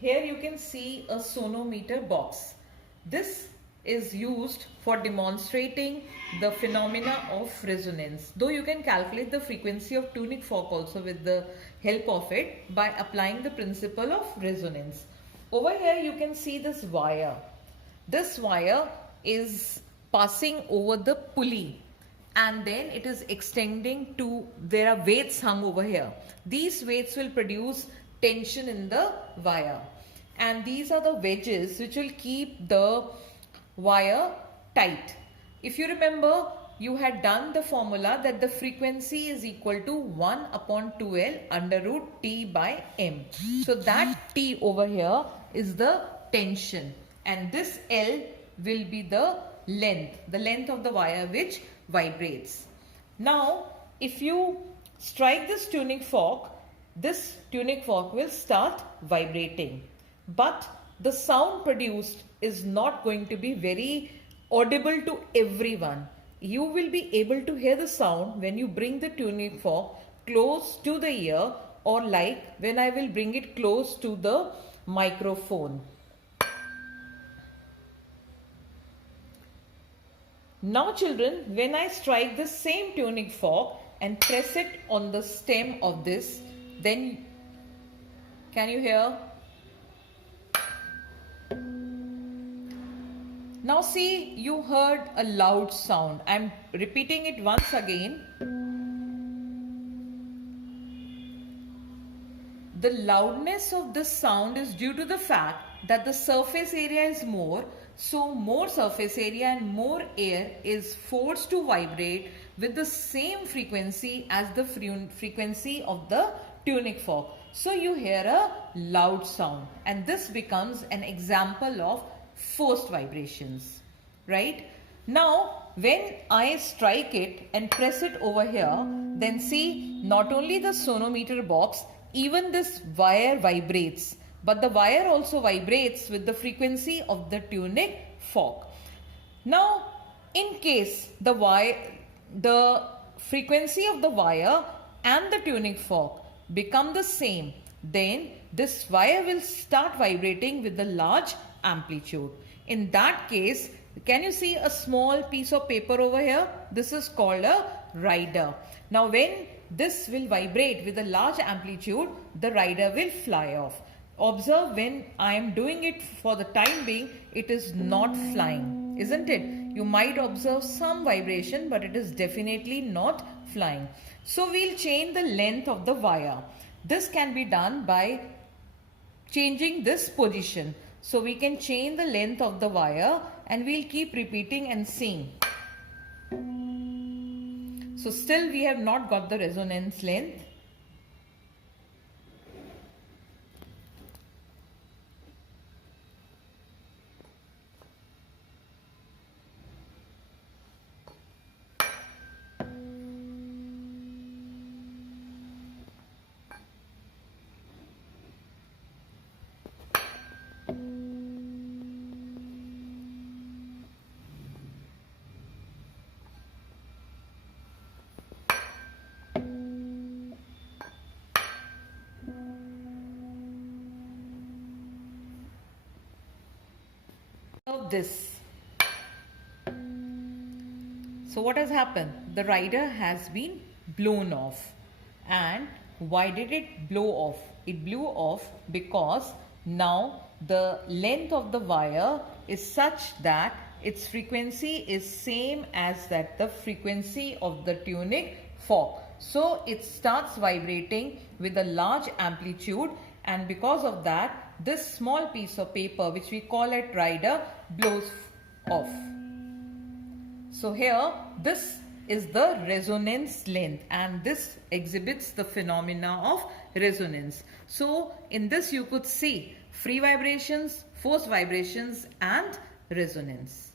Here you can see a sonometer box. This is used for demonstrating the phenomena of resonance. Though you can calculate the frequency of tuning fork also with the help of it by applying the principle of resonance. Over here you can see this wire. This wire is passing over the pulley and then it is extending to, there are weights hung over here. These weights will produce tension in the wire, and these are the wedges which will keep the wire tight. If you remember, you had done the formula that the frequency is equal to 1 upon 2L under root T by M. So that T over here is the tension, and this L will be the length of the wire which vibrates. Now, if you strike this tuning fork, this tuning fork will start vibrating. But the sound produced is not going to be very audible to everyone. You will be able to hear the sound when you bring the tuning fork close to the ear, or like when I will bring it close to the microphone. Now children, when I strike the same tuning fork and press it on the stem of this, then can you hear? Now see, you heard a loud sound. I am repeating it once again. The loudness of this sound is due to the fact that the surface area is more, so more surface area and more air is forced to vibrate with the same frequency as the frequency of the tuning fork. So you hear a loud sound, and this becomes an example of forced vibrations, right? Now when I strike it and press it over here, then see, not only the sonometer box, even this wire vibrates, but the wire also vibrates with the frequency of the tuning fork. Now in case the frequency of the wire and the tuning fork become the same, then this wire will start vibrating with a large amplitude. In that case, can you see a small piece of paper over here? This is called a rider. Now when this will vibrate with a large amplitude, the rider will fly off. Observe, when I am doing it for the time being, it is not flying, isn't it? You might observe some vibration, but it is definitely not flying. So we'll change the length of the wire. This can be done by changing this position. So we can change the length of the wire, and we'll keep repeating and seeing. So still we have not got the resonance length. Of this. So what has happened? The rider has been blown off. And why did it blow off? It blew off because now the length of the wire is such that its frequency is same as that the frequency of the tuning fork. So it starts vibrating with a large amplitude, and because of that, this small piece of paper, which we call it rider, blows off. So here, this is the resonance length, and this exhibits the phenomena of resonance. So in this you could see free vibrations, forced vibrations, and resonance.